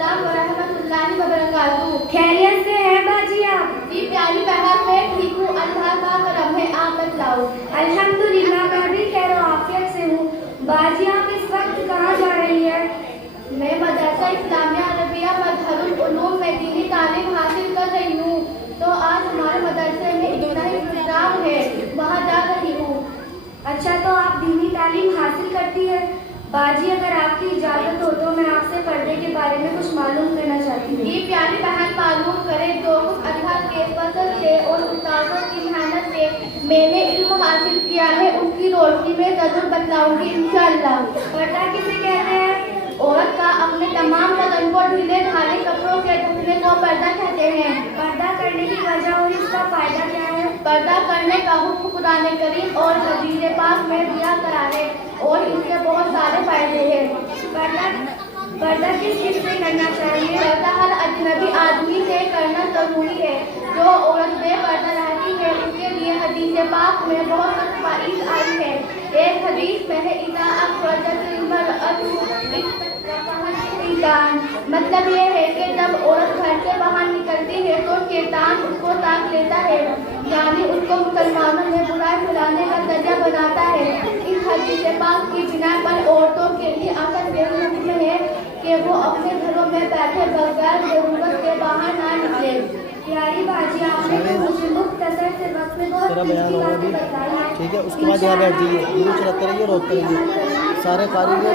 अस्सलाम वरहमतुल्लाहि वबरकातुहू। खैरियत से है बाजी आप? जी प्यारी बहन, मैं ठीक हूँ, अल्लाह का करम है। आप बतलाओ। अल्हम्दुलिल्लाह, मैं भी खैर आफियत से हूँ। बाजी आप इस वक्त कहाँ जा रही है? मैं मदरसा इस्लामिया अरबिया मजहरुल उलूम में दीनी तालीम हासिल कर रही हूँ। तो आज हमारे मदरसे में इतना ही इंतजाम है, वहाँ जा रही हूँ। अच्छा, तो आप दीनी तालीम हासिल करती है? बाजी अगर आपकी इजाज़त हो तो मैं आपसे पर्दे के बारे में कुछ मालूम करना चाहती हूँ। जी प्यारी बहन, मालूम करें। जो कुछ अल्लाह के फजल से और उस्तादों की मेहनत से मैंने इल्म हासिल किया है, उनकी रोशनी में जरूर बतलाऊंगी इंशाअल्लाह। पर्दा किसे कहते हैं? औरत का अपने तमाम बदन को ढीले ढाले कपड़ों के ढकने को पर्दा कहते हैं। पर्दा करने की वजह और इसका फायदा क्या है? पर्दा करने का हुक्म कुरान करीम और हदीस पाक में दिया करा है और इसके बहुत सारे फायदे हैं। पर्दा किस से करना चाहिए? पर्दा हर अजनबी आदमी से करना जरूरी है। जो औरत बेपर्दा रहती है उसके लिए हदीस पाक में बहुत तस्वीर आई है। एक हदीस में है इज़ा अखरजतिल मरअतु शैतान, मतलब ये है कि जब औरत घर से बाहर निकलती है तो शैतान उसको ताक लेता है, यानी उसको मुसलमानों में बुराई फैलाने का जरिया बनाता है। इस हदीस पाक की बिना पर औरतों के लिए असल हुक्म है कि वो अपने घरों में बैठे बगैर जरूरत के बाहर ना निकले। प्यारी बाजी, आपने तो मुझे मुख्तसर से वक्त में बहुत तेरा बयान होगा बातें अभी, बताई हैं। ठीक है? उसके बाद यहाँ बैठ जाइए, वीडियो चलाते रहिए, रोकते रहिए, सारे कारीगर